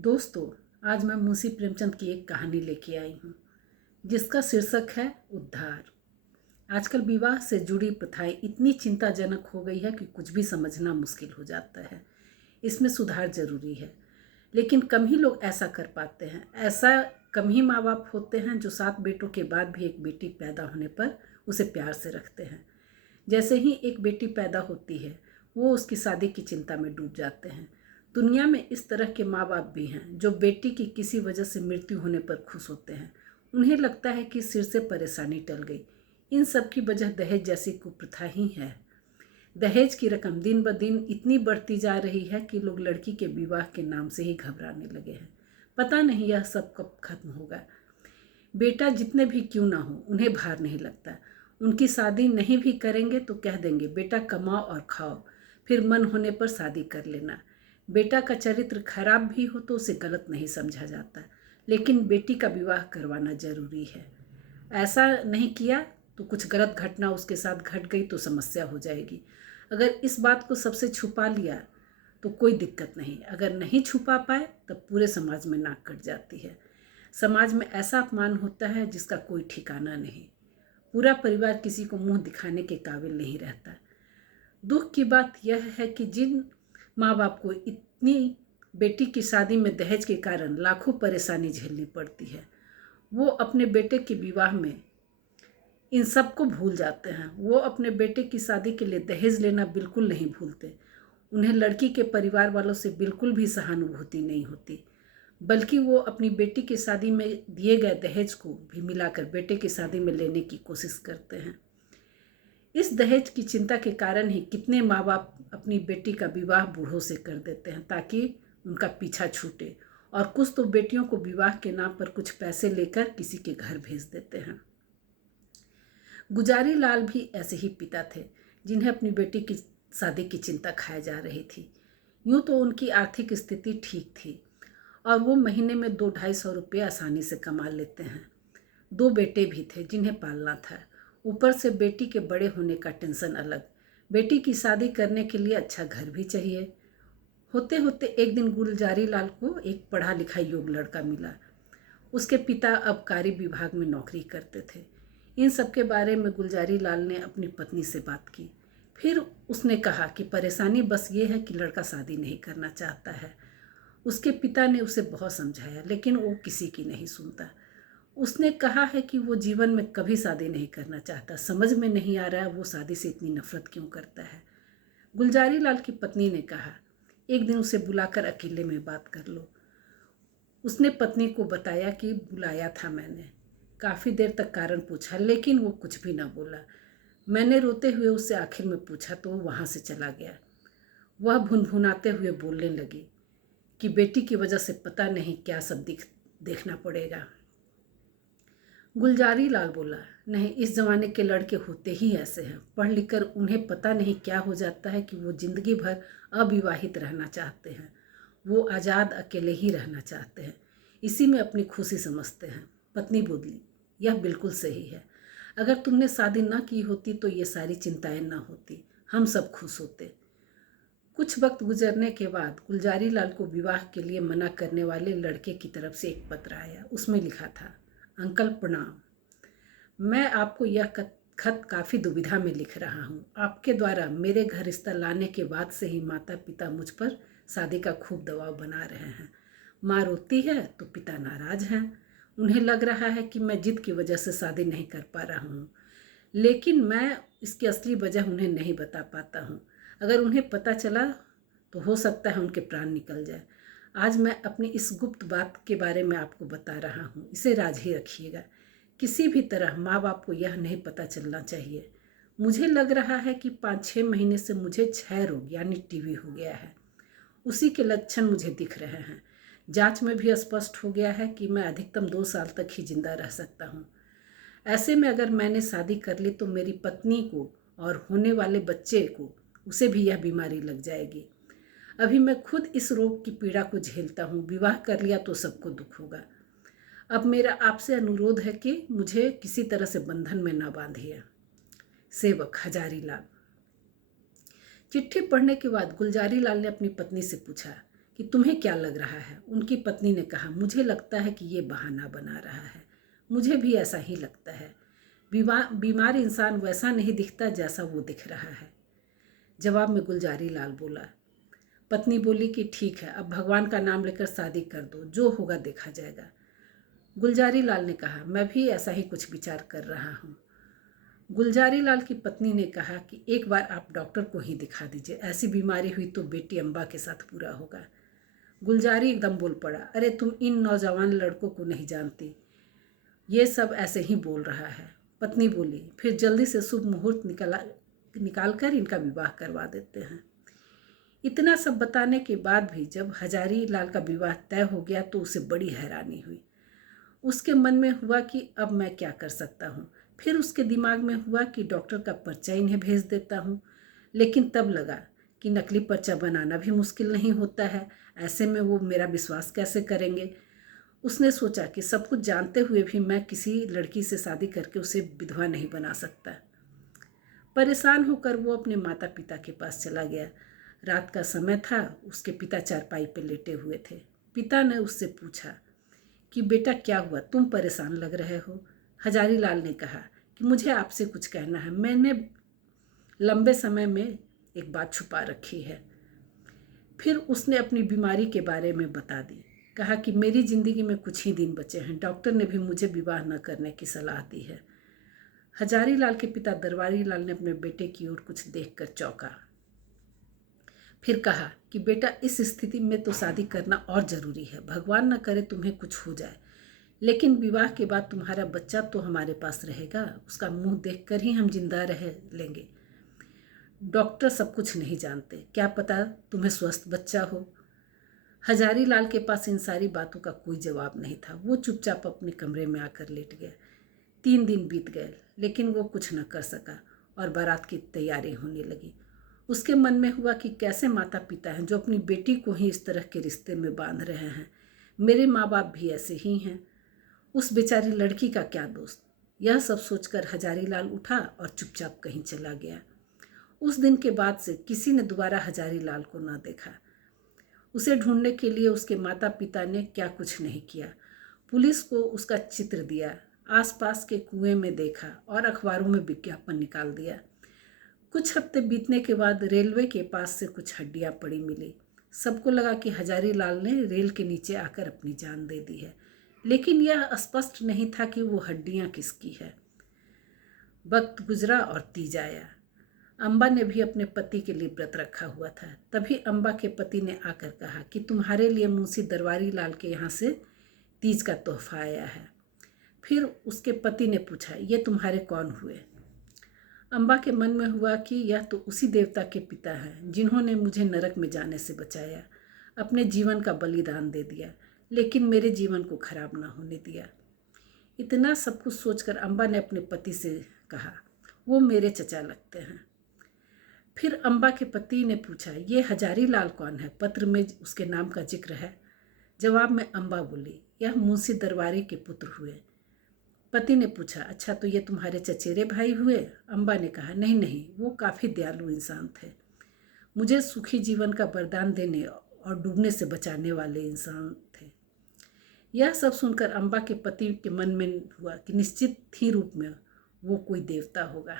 दोस्तों, आज मैं मुंशी प्रेमचंद की एक कहानी लेके आई हूँ जिसका शीर्षक है उद्धार। आजकल विवाह से जुड़ी प्रथाएं इतनी चिंताजनक हो गई है कि कुछ भी समझना मुश्किल हो जाता है। इसमें सुधार जरूरी है, लेकिन कम ही लोग ऐसा कर पाते हैं। ऐसा कम ही माँ बाप होते हैं जो 7 बेटों के बाद भी एक बेटी पैदा होने पर उसे प्यार से रखते हैं। जैसे ही एक बेटी पैदा होती है, वो उसकी शादी की चिंता में डूब जाते हैं। दुनिया में इस तरह के माँ बाप भी हैं जो बेटी की किसी वजह से मृत्यु होने पर खुश होते हैं। उन्हें लगता है कि सिर से परेशानी टल गई। इन सब की वजह दहेज जैसी कुप्रथा ही है। दहेज की रकम दिन ब दिन इतनी बढ़ती जा रही है कि लोग लड़की के विवाह के नाम से ही घबराने लगे हैं। पता नहीं यह सब कब खत्म होगा। बेटा जितने भी क्यों ना हो, उन्हें भार नहीं लगता। उनकी शादी नहीं भी करेंगे तो कह देंगे बेटा कमाओ और खाओ, फिर मन होने पर शादी कर लेना। बेटा का चरित्र खराब भी हो तो उसे गलत नहीं समझा जाता, लेकिन बेटी का विवाह करवाना जरूरी है। ऐसा नहीं किया तो कुछ गलत घटना उसके साथ घट गई तो समस्या हो जाएगी। अगर इस बात को सबसे छुपा लिया तो कोई दिक्कत नहीं, अगर नहीं छुपा पाए तब पूरे समाज में नाक कट जाती है। समाज में ऐसा अपमान होता है जिसका कोई ठिकाना नहीं। पूरा परिवार किसी को मुंह दिखाने के काबिल नहीं रहता। दुख की बात यह है कि जिन माँ बाप को इतनी बेटी की शादी में दहेज के कारण लाखों परेशानी झेलनी पड़ती है, वो अपने बेटे के विवाह में इन सब को भूल जाते हैं। वो अपने बेटे की शादी के लिए दहेज लेना बिल्कुल नहीं भूलते। उन्हें लड़की के परिवार वालों से बिल्कुल भी सहानुभूति नहीं होती, बल्कि वो अपनी बेटी की शादी में दिए गए दहेज को भी मिलाकर बेटे की शादी में लेने की कोशिश करते हैं। इस दहेज की चिंता के कारण ही कितने माँ बाप अपनी बेटी का विवाह बूढ़ों से कर देते हैं ताकि उनका पीछा छूटे, और कुछ तो बेटियों को विवाह के नाम पर कुछ पैसे लेकर किसी के घर भेज देते हैं। गुजारी लाल भी ऐसे ही पिता थे जिन्हें अपनी बेटी की शादी की चिंता खाई जा रही थी। यूँ तो उनकी आर्थिक स्थिति ठीक थी और वो महीने में 200-250 रुपये आसानी से कमा लेते हैं। 2 बेटे भी थे जिन्हें पालना था, ऊपर से बेटी के बड़े होने का टेंशन अलग। बेटी की शादी करने के लिए अच्छा घर भी चाहिए। होते होते एक दिन गुलजारी लाल को एक पढ़ा लिखा योग्य लड़का मिला। उसके पिता आबकारी विभाग में नौकरी करते थे। इन सब के बारे में गुलजारी लाल ने अपनी पत्नी से बात की। फिर उसने कहा कि परेशानी बस ये है कि लड़का शादी नहीं करना चाहता है। उसके पिता ने उसे बहुत समझाया, लेकिन वो किसी की नहीं सुनता। उसने कहा है कि वो जीवन में कभी शादी नहीं करना चाहता। समझ में नहीं आ रहा है वो शादी से इतनी नफरत क्यों करता है। गुलजारी लाल की पत्नी ने कहा, एक दिन उसे बुलाकर अकेले में बात कर लो। उसने पत्नी को बताया कि बुलाया था मैंने। काफ़ी देर तक कारण पूछा, लेकिन वो कुछ भी ना बोला। मैंने रोते हुए उससे आखिर में पूछा तो वो वहाँ से चला गया। वह भुनभुनाते हुए बोलने लगी कि बेटी की वजह से पता नहीं क्या सब देखना पड़ेगा। गुलजारी लाल बोला, नहीं, इस ज़माने के लड़के होते ही ऐसे हैं। पढ़ लिख कर उन्हें पता नहीं क्या हो जाता है कि वो ज़िंदगी भर अविवाहित रहना चाहते हैं। वो आज़ाद अकेले ही रहना चाहते हैं, इसी में अपनी खुशी समझते हैं। पत्नी बोली, यह बिल्कुल सही है। अगर तुमने शादी न की होती तो ये सारी चिंताएं न होती, हम सब खुश होते। कुछ वक्त गुजरने के बाद गुलजारी लाल को विवाह के लिए मना करने वाले लड़के की तरफ से एक पत्र आया। उसमें लिखा था, अंकल प्रणाम, मैं आपको यह खत काफ़ी दुविधा में लिख रहा हूँ। आपके द्वारा मेरे घर रिश्ता लाने के बाद से ही माता पिता मुझ पर शादी का खूब दबाव बना रहे हैं। माँ रोती है तो पिता नाराज हैं। उन्हें लग रहा है कि मैं जिद की वजह से शादी नहीं कर पा रहा हूँ, लेकिन मैं इसकी असली वजह उन्हें नहीं बता पाता हूँ। अगर उन्हें पता चला तो हो सकता है उनके प्राण निकल जाए। आज मैं अपनी इस गुप्त बात के बारे में आपको बता रहा हूँ, इसे राज ही रखिएगा। किसी भी तरह माँ बाप को यह नहीं पता चलना चाहिए। मुझे लग रहा है कि 5-6 महीने से मुझे क्षय रोग यानी टीबी हो गया है। उसी के लक्षण मुझे दिख रहे हैं। जांच में भी स्पष्ट हो गया है कि मैं अधिकतम 2 साल तक ही जिंदा रह सकता हूँ। ऐसे में अगर मैंने शादी कर ली तो मेरी पत्नी को और होने वाले बच्चे को, उसे भी यह बीमारी लग जाएगी। अभी मैं खुद इस रोग की पीड़ा को झेलता हूँ। विवाह कर लिया तो सबको दुख होगा। अब मेरा आपसे अनुरोध है कि मुझे किसी तरह से बंधन में ना बांधिए। सेवक हजारीलाल। चिट्ठी पढ़ने के बाद गुलजारी लाल ने अपनी पत्नी से पूछा कि तुम्हें क्या लग रहा है? उनकी पत्नी ने कहा, मुझे लगता है कि ये बहाना बना रहा है। मुझे भी ऐसा ही लगता है। बीमार इंसान वैसा नहीं दिखता जैसा वो दिख रहा है। जवाब में गुलजारी लाल बोला। पत्नी बोली कि ठीक है, अब भगवान का नाम लेकर शादी कर दो, जो होगा देखा जाएगा। गुलजारी लाल ने कहा, मैं भी ऐसा ही कुछ विचार कर रहा हूँ। गुलजारी लाल की पत्नी ने कहा कि एक बार आप डॉक्टर को ही दिखा दीजिए, ऐसी बीमारी हुई तो बेटी अम्बा के साथ पूरा होगा। गुलजारी एकदम बोल पड़ा, अरे तुम इन नौजवान लड़कों को नहीं जानती, ये सब ऐसे ही बोल रहा है। पत्नी बोली, फिर जल्दी से शुभ मुहूर्त निकाल कर इनका विवाह करवा देते हैं। इतना सब बताने के बाद भी जब हजारी लाल का विवाह तय हो गया तो उसे बड़ी हैरानी हुई। उसके मन में हुआ कि अब मैं क्या कर सकता हूँ। फिर उसके दिमाग में हुआ कि डॉक्टर का पर्चा इन्हें भेज देता हूँ, लेकिन तब लगा कि नकली पर्चा बनाना भी मुश्किल नहीं होता है, ऐसे में वो मेरा विश्वास कैसे करेंगे। उसने सोचा कि सब कुछ जानते हुए भी मैं किसी लड़की से शादी करके उसे विधवा नहीं बना सकता। परेशान होकर वो अपने माता पिता के पास चला गया। रात का समय था, उसके पिता चारपाई पर लेटे हुए थे। पिता ने उससे पूछा कि बेटा क्या हुआ, तुम परेशान लग रहे हो। हजारी लाल ने कहा कि मुझे आपसे कुछ कहना है, मैंने लंबे समय में एक बात छुपा रखी है। फिर उसने अपनी बीमारी के बारे में बता दी। कहा कि मेरी ज़िंदगी में कुछ ही दिन बचे हैं, डॉक्टर ने भी मुझे विवाह न करने की सलाह दी है। हजारी लाल के पिता दरबारी लाल ने अपने बेटे की ओर कुछ देखकर चौंका। फिर कहा कि बेटा, इस स्थिति में तो शादी करना और ज़रूरी है। भगवान न करे तुम्हें कुछ हो जाए, लेकिन विवाह के बाद तुम्हारा बच्चा तो हमारे पास रहेगा, उसका मुंह देखकर ही हम जिंदा रह लेंगे। डॉक्टर सब कुछ नहीं जानते, क्या पता तुम्हें स्वस्थ बच्चा हो। हजारी लाल के पास इन सारी बातों का कोई जवाब नहीं था। वो चुपचाप अपने कमरे में आकर लेट गया। 3 दिन बीत गए, लेकिन वो कुछ न कर सका और बारात की तैयारी होने लगी। उसके मन में हुआ कि कैसे माता पिता हैं जो अपनी बेटी को ही इस तरह के रिश्ते में बांध रहे हैं। मेरे माँ बाप भी ऐसे ही हैं, उस बेचारी लड़की का क्या दोष। यह सब सोचकर हजारी लाल उठा और चुपचाप कहीं चला गया। उस दिन के बाद से किसी ने दोबारा हजारी लाल को न देखा। उसे ढूंढने के लिए उसके माता पिता ने क्या कुछ नहीं किया। पुलिस को उसका चित्र दिया, आसपास के कुएं में देखा और अखबारों में विज्ञापन निकाल दिया। कुछ हफ्ते बीतने के बाद रेलवे के पास से कुछ हड्डियां पड़ी मिली। सबको लगा कि हजारी लाल ने रेल के नीचे आकर अपनी जान दे दी है, लेकिन यह स्पष्ट नहीं था कि वो हड्डियां किसकी है। वक्त गुजरा और तीज आया। अम्बा ने भी अपने पति के लिए व्रत रखा हुआ था। तभी अम्बा के पति ने आकर कहा कि तुम्हारे लिए मुंशी दरबारी लाल के यहाँ से तीज का तोहफा आया है। फिर उसके पति ने पूछा, ये तुम्हारे कौन हुए? अम्बा के मन में हुआ कि यह तो उसी देवता के पिता हैं जिन्होंने मुझे नरक में जाने से बचाया, अपने जीवन का बलिदान दे दिया, लेकिन मेरे जीवन को खराब ना होने दिया। इतना सब कुछ सोचकर अम्बा ने अपने पति से कहा, वो मेरे चचा लगते हैं। फिर अम्बा के पति ने पूछा, ये हजारी लाल कौन है? पत्र में उसके नाम का जिक्र है। जवाब में अम्बा बोली, यह मुंशी दरबारी के पुत्र हुए। पति ने पूछा, अच्छा तो ये तुम्हारे चचेरे भाई हुए? अम्बा ने कहा, नहीं नहीं, वो काफ़ी दयालु इंसान थे, मुझे सुखी जीवन का वरदान देने और डूबने से बचाने वाले इंसान थे। यह सब सुनकर अम्बा के पति के मन में हुआ कि निश्चित ही रूप में वो कोई देवता होगा।